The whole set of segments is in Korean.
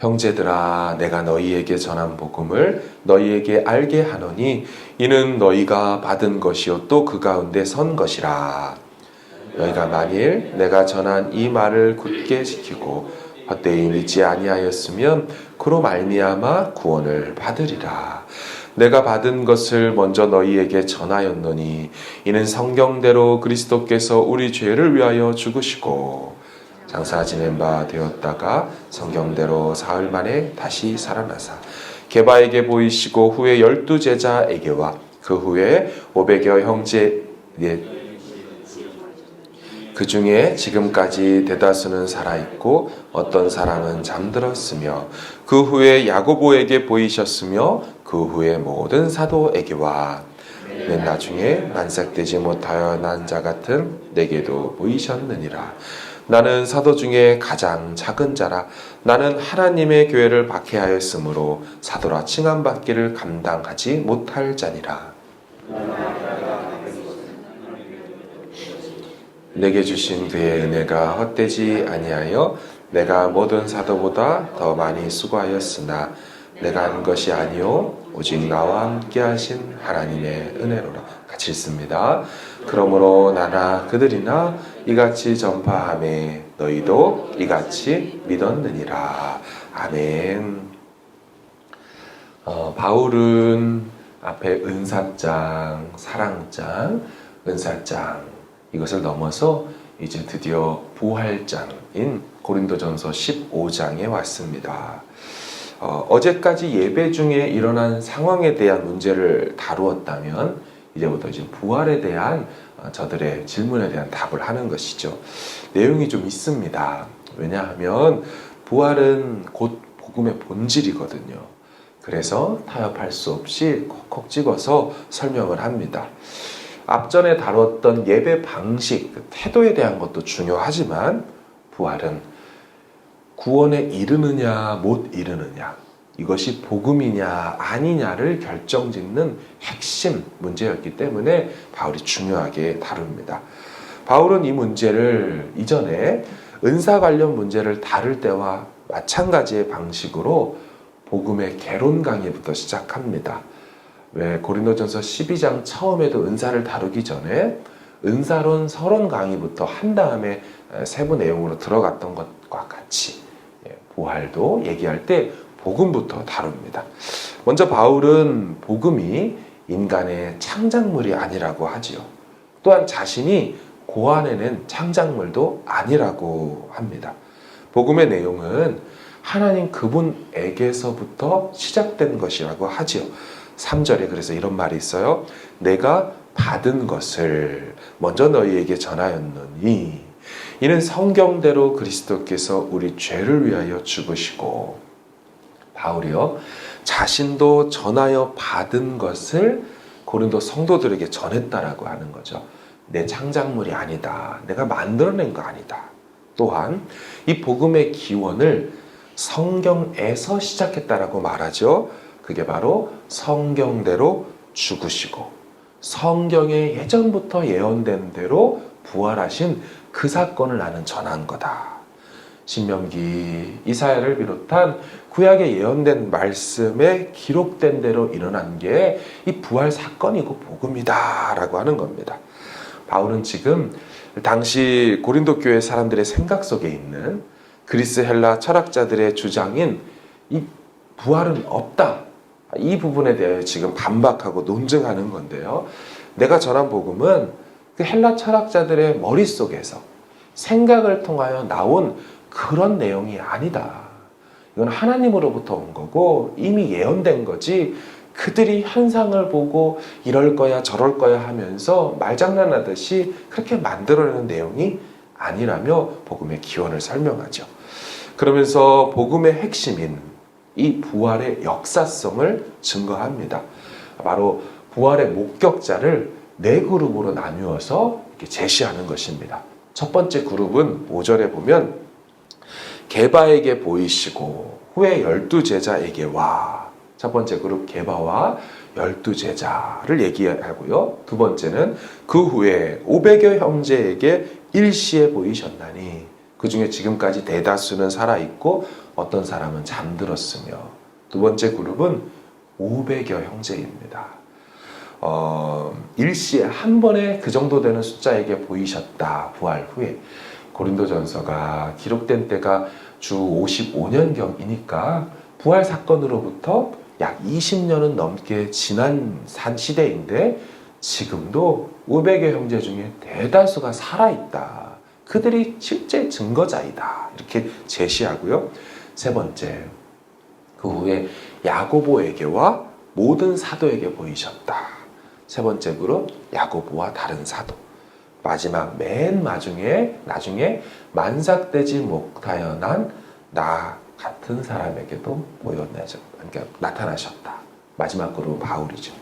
형제들아, 내가 너희에게 전한 복음을 너희에게 알게 하노니 이는 너희가 받은 것이요 또 그 가운데 선 것이라. 너희가 만일 내가 전한 이 말을 굳게 지키고 헛되이 믿지 아니하였으면 그로 말미암아 구원을 받으리라. 내가 받은 것을 먼저 너희에게 전하였노니 이는 성경대로 그리스도께서 우리 죄를 위하여 죽으시고 장사 지낸 바 되었다가 성경대로 사흘 만에 다시 살아나사 게바에게 보이시고 후에 12제자에게와 그 후에 500여 형제 그 중에 지금까지 대다수는 살아있고 어떤 사람은 잠들었으며 그 후에 야고보에게 보이셨으며 그 후에 모든 사도에게와 맨 나중에 만삭되지 못하여 난 자 같은 내게도 보이셨느니라. 나는 사도 중에 가장 작은 자라. 나는 하나님의 교회를 박해하였으므로 사도라 칭함받기를 감당하지 못할 자니라. 내게 주신 그의 은혜가 헛되지 아니하여 내가 모든 사도보다 더 많이 수고하였으나 내가 한 것이 아니요 오직 나와 함께 하신 하나님의 은혜로라. 같이 읽습니다. 그러므로 나나 그들이나 이같이 전파하매 너희도 이같이 믿었느니라. 아멘. 바울은 앞에 은사장, 사랑장, 은사장 이것을 넘어서 이제 드디어 부활장인 고린도전서 15장에 왔습니다. 어제까지 예배 중에 일어난 상황에 대한 문제를 다루었다면 이제부터 이제 부활에 대한 저들의 질문에 대한 답을 하는 것이죠. 내용이 좀 있습니다. 왜냐하면 부활은 곧 복음의 본질이거든요. 그래서 타협할 수 없이 콕콕 집어서 설명을 합니다. 앞전에 다뤘던 예배 방식, 태도에 대한 것도 중요하지만 부활은 구원에 이르느냐 못 이르느냐, 이것이 복음이냐 아니냐를 결정짓는 핵심 문제였기 때문에 바울이 중요하게 다룹니다. 바울은 이 문제를 이전에 은사 관련 문제를 다룰 때와 마찬가지의 방식으로 복음의 개론 강의부터 시작합니다. 왜 고린도전서 12장 처음에도 은사를 다루기 전에 은사론 서론 강의부터 한 다음에 세부 내용으로 들어갔던 것과 같이 부활도 얘기할 때 복음부터 다룹니다. 먼저 바울은 복음이 인간의 창작물이 아니라고 하지요. 또한 자신이 고안해낸 창작물도 아니라고 합니다. 복음의 내용은 하나님 그분에게서부터 시작된 것이라고 하지요. 3절에 그래서 이런 말이 있어요. 내가 받은 것을 먼저 너희에게 전하였노니 이는 성경대로 그리스도께서 우리 죄를 위하여 죽으시고, 바울이요 자신도 전하여 받은 것을 고린도 성도들에게 전했다라고 하는 거죠. 내 창작물이 아니다. 내가 만들어낸 거 아니다. 또한 이 복음의 기원을 성경에서 시작했다라고 말하죠. 그게 바로 성경대로 죽으시고 성경에 예전부터 예언된 대로 부활하신 그 사건을 나는 전한 거다. 신명기, 이사야를 비롯한 구약에 예언된 말씀에 기록된 대로 일어난 게 이 부활 사건이고 복음이다 라고 하는 겁니다. 바울은 지금 당시 고린도 교회 사람들의 생각 속에 있는 그리스 헬라 철학자들의 주장인 이 부활은 없다, 이 부분에 대해 지금 반박하고 논증하는 건데요. 내가 전한 복음은 그 헬라 철학자들의 머릿속에서 생각을 통하여 나온 그런 내용이 아니다. 이건 하나님으로부터 온 거고 이미 예언된 거지, 그들이 현상을 보고 이럴 거야 저럴 거야 하면서 말장난하듯이 그렇게 만들어내는 내용이 아니라며 복음의 기원을 설명하죠. 그러면서 복음의 핵심인 이 부활의 역사성을 증거합니다. 바로 부활의 목격자를 4그룹으로 나누어서 이렇게 제시하는 것입니다. 첫 번째 그룹은 5절에 보면 게바에게 보이시고 후에 12제자에게 와. 첫 번째 그룹 게바와 12제자를 얘기하고요. 두 번째는 그 후에 500여 형제에게 일시에 보이셨나니, 그 중에 지금까지 대다수는 살아있고 어떤 사람은 잠들었으며, 두 번째 그룹은 500여 형제입니다. 일시에 한 번에 그 정도 되는 숫자에게 보이셨다. 부활 후에. 고린도전서가 기록된 때가 주 55년경이니까 부활 사건으로부터 약 20년은 넘게 지난 시대인데 지금도 500여 형제 중에 대다수가 살아있다. 그들이 실제 증거자이다. 이렇게 제시하고요. 세 번째, 그 후에 야고보에게와 모든 사도에게 보이셨다. 세 번째 그룹, 야고보와 다른 사도. 마지막 맨 나중에 만삭되지 못하여 난 나 같은 사람에게도 그러니까 나타나셨다. 마지막 그룹은 바울이죠.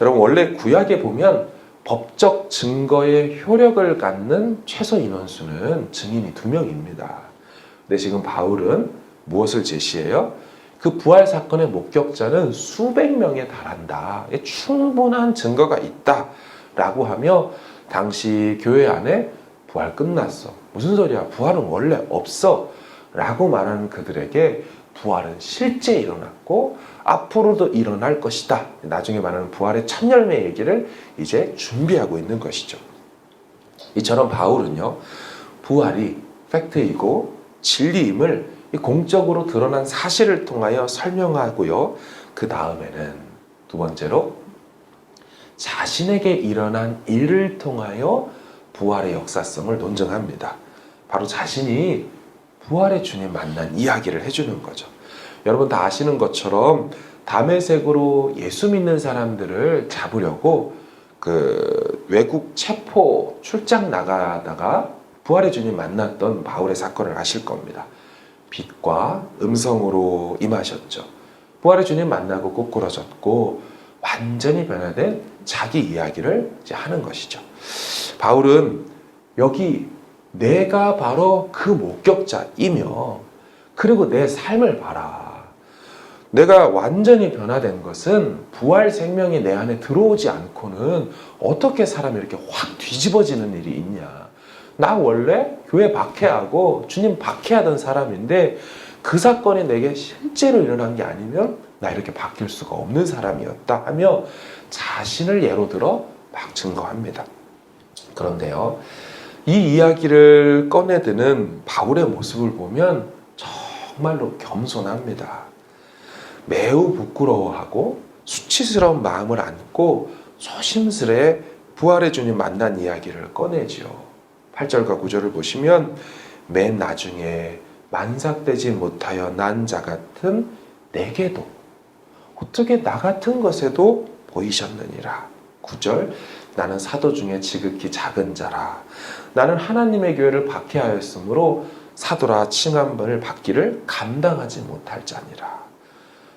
여러분, 원래 구약에 보면 법적 증거의 효력을 갖는 최소 인원수는 증인이 2명입니다. 근데 지금 바울은 무엇을 제시해요? 그 부활 사건의 목격자는 수백 명에 달한다. 충분한 증거가 있다라고 하며 당시 교회 안에 부활 끝났어. 무슨 소리야? 부활은 원래 없어. 라고 말하는 그들에게 부활은 실제 일어났고 앞으로도 일어날 것이다. 나중에 말하는 부활의 첫 열매 얘기를 이제 준비하고 있는 것이죠. 이처럼 바울은요, 부활이 팩트이고 진리임을 공적으로 드러난 사실을 통하여 설명하고요. 그 다음에는 두 번째로 자신에게 일어난 일을 통하여 부활의 역사성을 논증합니다. 바로 자신이 부활의 주님 만난 이야기를 해주는 거죠. 여러분 다 아시는 것처럼 다메섹으로 예수 믿는 사람들을 잡으려고 그 외국 체포 출장 나가다가 부활의 주님 만났던 바울의 사건을 아실 겁니다. 빛과 음성으로 임하셨죠. 부활의 주님 만나고 꼬꾸라졌고 완전히 변화된 자기 이야기를 이제 하는 것이죠. 바울은 여기 내가 바로 그 목격자이며 그리고 내 삶을 봐라. 내가 완전히 변화된 것은 부활 생명이 내 안에 들어오지 않고는 어떻게 사람이 이렇게 확 뒤집어지는 일이 있냐. 나 원래 교회 박해하고 주님 박해하던 사람인데 그 사건이 내게 실제로 일어난 게 아니면 나 이렇게 바뀔 수가 없는 사람이었다 하며 자신을 예로 들어 막 증거합니다. 그런데요, 이 이야기를 꺼내드는 바울의 모습을 보면 정말로 겸손합니다. 매우 부끄러워하고 수치스러운 마음을 안고 조심스레 부활의 주님 만난 이야기를 꺼내지요. 8절과 9절을 보시면 맨 나중에 만삭되지 못하여 난 자 같은 내게도 어떻게 나 같은 것에도 보이셨느니라. 9절, 나는 사도 중에 지극히 작은 자라. 나는 하나님의 교회를 박해하였으므로 사도라 칭함을 받기를 감당하지 못할 자니라.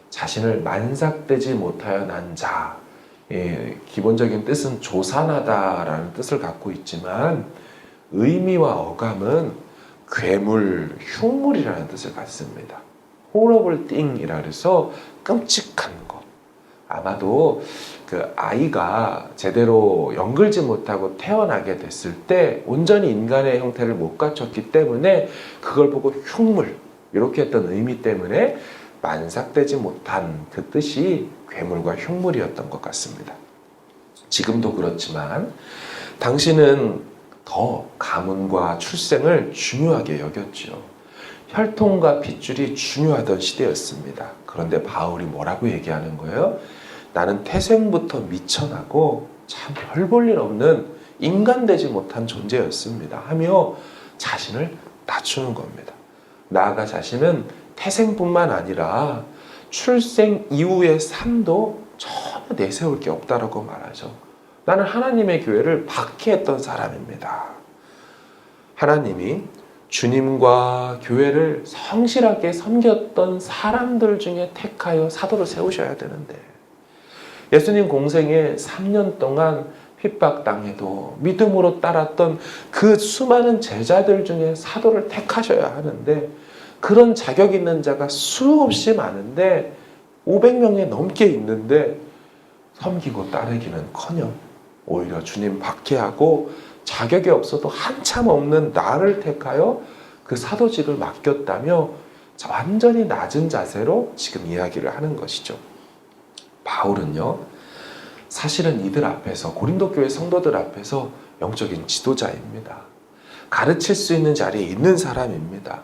자신을 만삭되지 못하여 난 자. 기본적인 뜻은 조산하다라는 뜻을 갖고 있지만 의미와 어감은 괴물, 흉물이라는 뜻을 갖습니다. horrible thing이라 해서 끔찍한 것. 아마도 그 아이가 제대로 연글지 못하고 태어나게 됐을 때 온전히 인간의 형태를 못 갖췄기 때문에 그걸 보고 흉물 이렇게 했던 의미 때문에 만삭되지 못한 그 뜻이 괴물과 흉물이었던 것 같습니다. 지금도 그렇지만 당시는 더 가문과 출생을 중요하게 여겼죠. 혈통과 핏줄이 중요하던 시대였습니다. 그런데 바울이 뭐라고 얘기하는 거예요? 나는 태생부터 미천하고 참 별 볼 일 없는 인간 되지 못한 존재였습니다 하며 자신을 낮추는 겁니다. 나아가 자신은 태생뿐만 아니라 출생 이후의 삶도 전혀 내세울 게 없다라고 말하죠. 나는 하나님의 교회를 박해했던 사람입니다. 하나님이 주님과 교회를 성실하게 섬겼던 사람들 중에 택하여 사도를 세우셔야 되는데 예수님 공생에 3년 동안 핍박당해도 믿음으로 따랐던 그 수많은 제자들 중에 사도를 택하셔야 하는데 그런 자격 있는 자가 수없이 많은데 500명이 넘게 있는데 섬기고 따르기는커녕 오히려 주님 박해하고 자격이 없어도 한참 없는 나를 택하여 그 사도직을 맡겼다며 완전히 낮은 자세로 지금 이야기를 하는 것이죠. 바울은요, 사실은 이들 앞에서, 고린도 교회 성도들 앞에서 영적인 지도자입니다. 가르칠 수 있는 자리에 있는 사람입니다.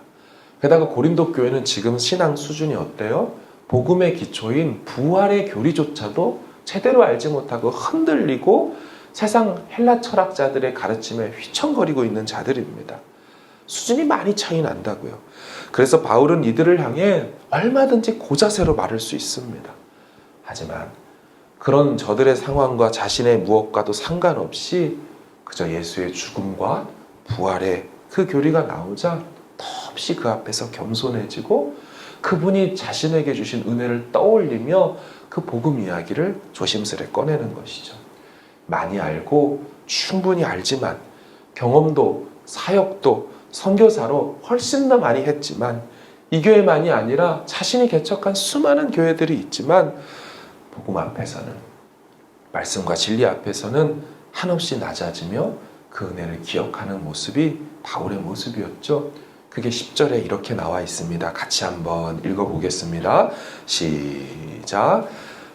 게다가 고린도 교회는 지금 신앙 수준이 어때요? 복음의 기초인 부활의 교리조차도 제대로 알지 못하고 흔들리고 세상 헬라 철학자들의 가르침에 휘청거리고 있는 자들입니다. 수준이 많이 차이 난다고요. 그래서 바울은 이들을 향해 얼마든지 고자세로 말할 수 있습니다. 하지만 그런 저들의 상황과 자신의 무엇과도 상관없이 그저 예수의 죽음과 부활의 그 교리가 나오자 더없이 그 앞에서 겸손해지고 그분이 자신에게 주신 은혜를 떠올리며 그 복음 이야기를 조심스레 꺼내는 것이죠. 많이 알고 충분히 알지만 경험도 사역도 선교사로 훨씬 더 많이 했지만 이 교회만이 아니라 자신이 개척한 수많은 교회들이 있지만 복음 앞에서는, 말씀과 진리 앞에서는 한없이 낮아지며 그 은혜를 기억하는 모습이 바울의 모습이었죠. 그게 10절에 이렇게 나와 있습니다. 같이 한번 읽어보겠습니다. 시작.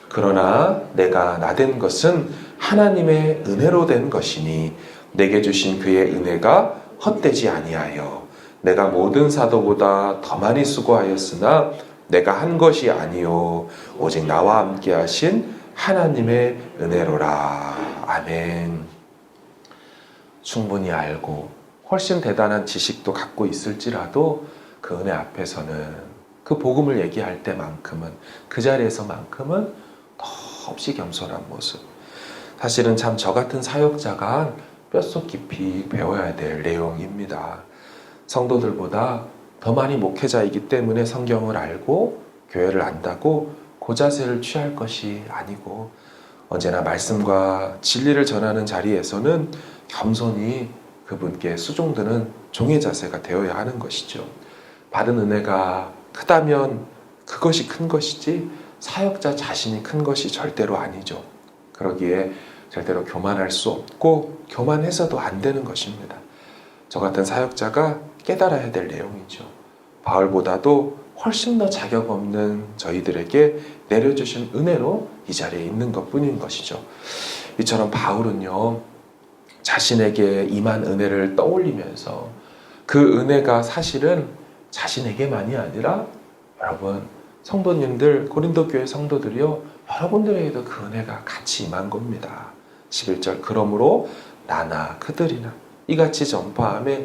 그러나 내가 나된 것은 하나님의 은혜로 된 것이니 내게 주신 그의 은혜가 헛되지 아니하여 내가 모든 사도보다 더 많이 수고하였으나 내가 한 것이 아니요 오직 나와 함께 하신 하나님의 은혜로라. 아멘. 충분히 알고 훨씬 대단한 지식도 갖고 있을지라도 그 은혜 앞에서는, 그 복음을 얘기할 때만큼은, 그 자리에서만큼은 더없이 겸손한 모습. 사실은 참 저 같은 사역자가 뼛속 깊이 배워야 될 내용입니다. 성도들보다 더 많이 목회자이기 때문에 성경을 알고 교회를 안다고 고자세를 취할 것이 아니고, 언제나 말씀과 진리를 전하는 자리에서는 겸손히 그분께 수종드는 종의 자세가 되어야 하는 것이죠. 받은 은혜가 크다면 그것이 큰 것이지 사역자 자신이 큰 것이 절대로 아니죠. 그러기에 절대로 교만할 수 없고 교만해서도 안 되는 것입니다. 저 같은 사역자가 깨달아야 될 내용이죠. 바울보다도 훨씬 더 자격 없는 저희들에게 내려주신 은혜로 이 자리에 있는 것뿐인 것이죠. 이처럼 바울은요, 자신에게 임한 은혜를 떠올리면서 그 은혜가 사실은 자신에게만이 아니라 여러분 성도님들, 고린도 교회 성도들이요, 여러분들에게도 그 은혜가 같이 임한 겁니다. 11절, 그러므로 나나 그들이나 이같이 전파하며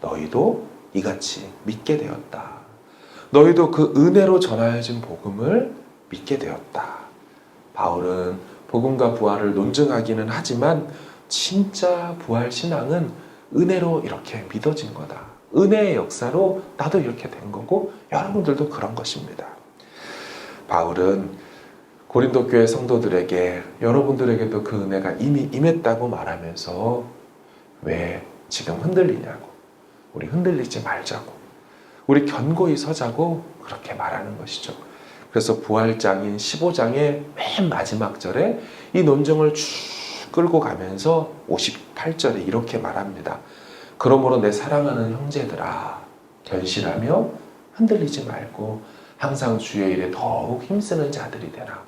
너희도 이같이 믿게 되었다. 너희도 그 은혜로 전하여진 복음을 믿게 되었다. 바울은 복음과 부활을 논증하기는 하지만 진짜 부활 신앙은 은혜로 이렇게 믿어진 거다. 은혜의 역사로 나도 이렇게 된 거고 여러분들도 그런 것입니다. 바울은 고린도 교회 성도들에게, 여러분들에게도 그 은혜가 이미 임했다고 말하면서 왜 지금 흔들리냐고, 우리 흔들리지 말자고, 우리 견고히 서자고 그렇게 말하는 것이죠. 그래서 부활장인 15장의 맨 마지막 절에 이 논증을 쭉 끌고 가면서 58절에 이렇게 말합니다. 그러므로 내 사랑하는 형제들아, 견실하며 흔들리지 말고 항상 주의 일에 더욱 힘쓰는 자들이 되라.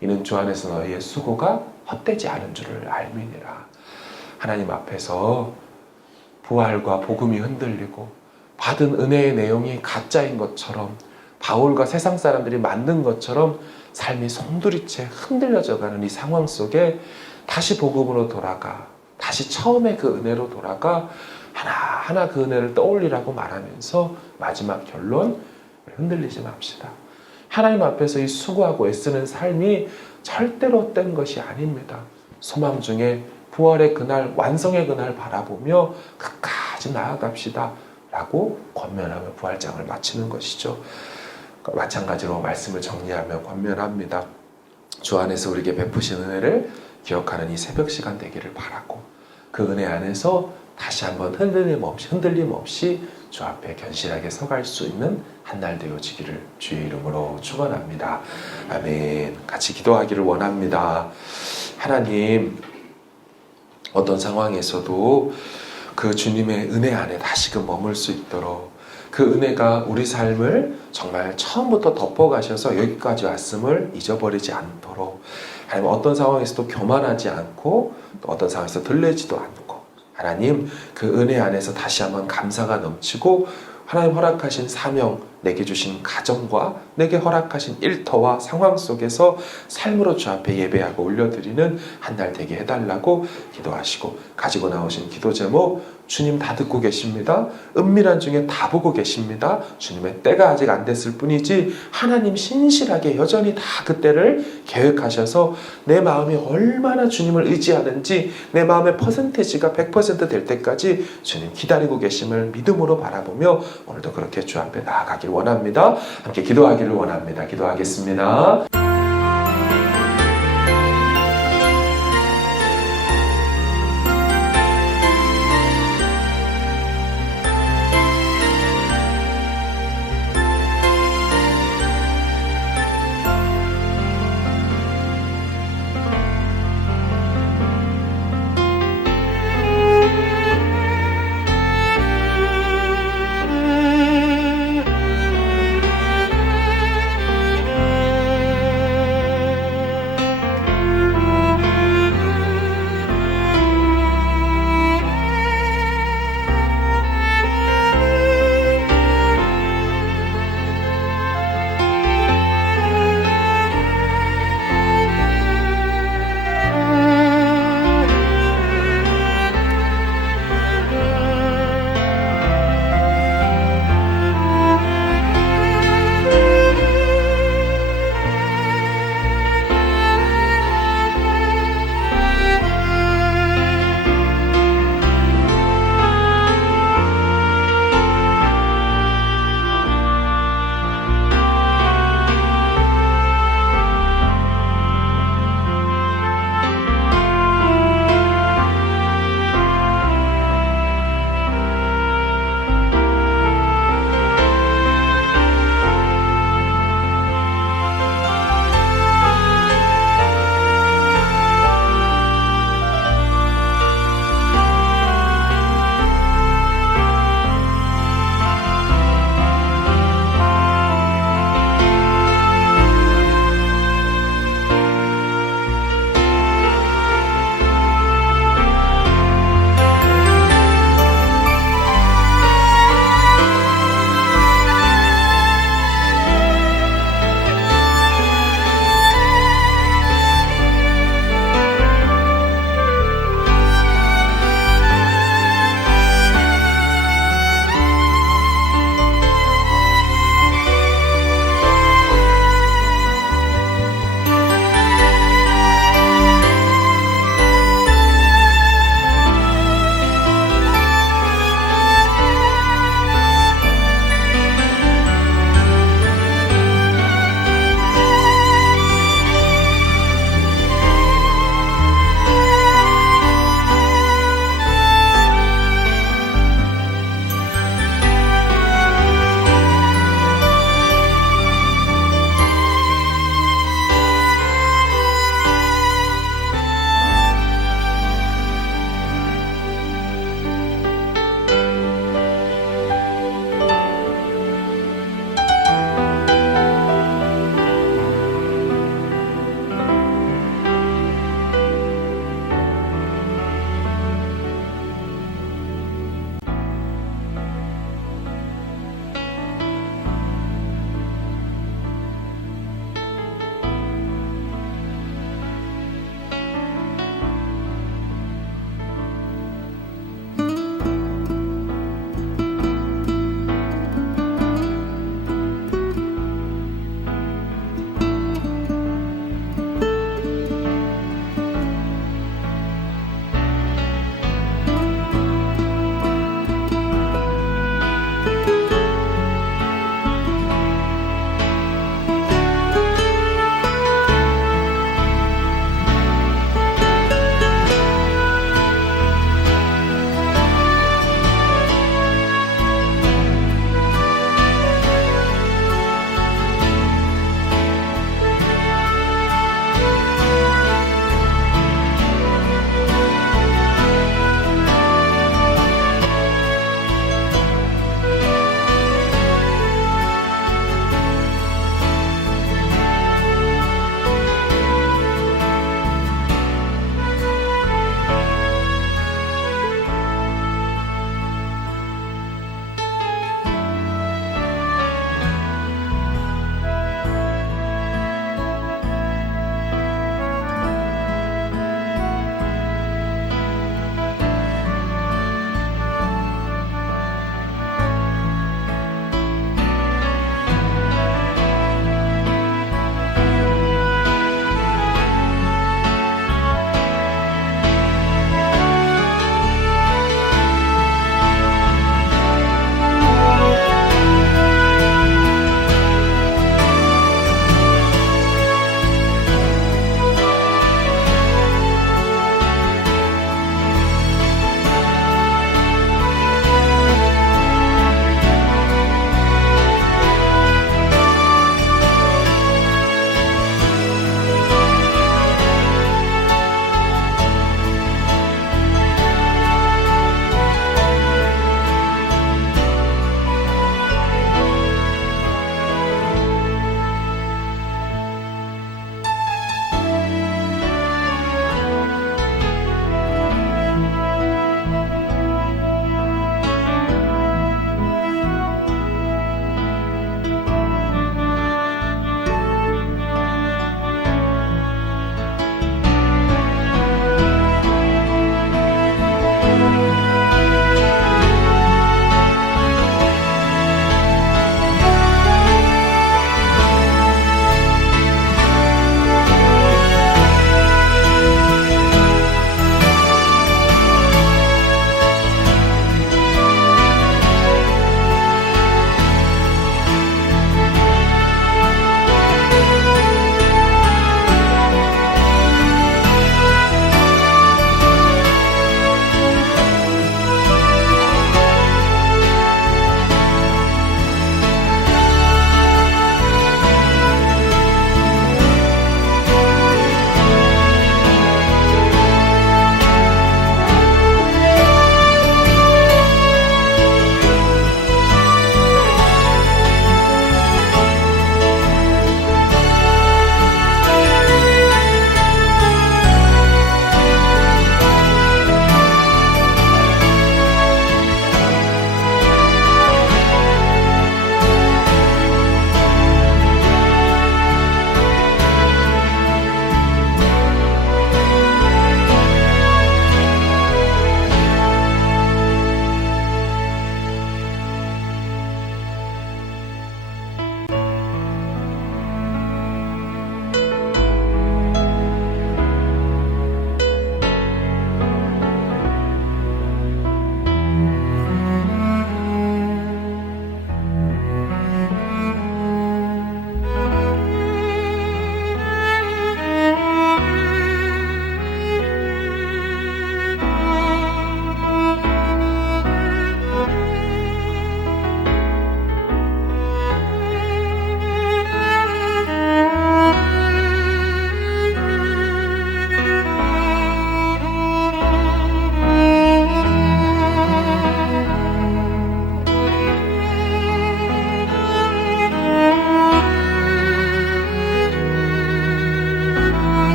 이는 주 안에서 너희의 수고가 헛되지 않은 줄을 알미니라. 하나님 앞에서 부활과 복음이 흔들리고 받은 은혜의 내용이 가짜인 것처럼, 바울과 세상 사람들이 만든 것처럼 삶이 송두리째 흔들려져가는 이 상황 속에 다시 복음으로 돌아가, 다시 처음에 그 은혜로 돌아가 하나하나 그 은혜를 떠올리라고 말하면서 마지막 결론, 흔들리지 맙시다. 하나님 앞에서 이 수고하고 애쓰는 삶이 절대로 헛된 것이 아닙니다. 소망 중에 부활의 그날, 완성의 그날 바라보며 끝까지 나아갑시다 라고 권면하며 부활장을 마치는 것이죠. 마찬가지로 말씀을 정리하며 권면합니다. 주 안에서 우리에게 베푸신 은혜를 기억하는 이 새벽 시간 되기를 바라고, 그 은혜 안에서 다시 한번 흔들림 없이 주 앞에 견실하게 서갈 수 있는 한 날 되어지기를 주의 이름으로 축원합니다. 아멘. 같이 기도하기를 원합니다. 하나님, 어떤 상황에서도 그 주님의 은혜 안에 다시금 머물 수 있도록 그 은혜가 우리 삶을 정말 처음부터 덮어가셔서 여기까지 왔음을 잊어버리지 않도록, 하나님 어떤 상황에서도 교만하지 않고 또 어떤 상황에서 들리지도 않고, 하나님 그 은혜 안에서 다시 한번 감사가 넘치고 하나님 허락하신 사명, 내게 주신 가정과 내게 허락하신 일터와 상황 속에서 삶으로 주 앞에 예배하고 올려드리는 한 날 되게 해달라고 기도하시고, 가지고 나오신 기도 제목, 주님 다 듣고 계십니다. 은밀한 중에 다 보고 계십니다. 주님의 때가 아직 안 됐을 뿐이지 하나님 신실하게 여전히 다 그때를 계획하셔서 내 마음이 얼마나 주님을 의지하는지 내 마음의 퍼센테이지가 100%될 때까지 주님 기다리고 계심을 믿음으로 바라보며 오늘도 그렇게 주 앞에 나아가길 원합니다. 함께 기도하기를 원합니다. 기도하겠습니다.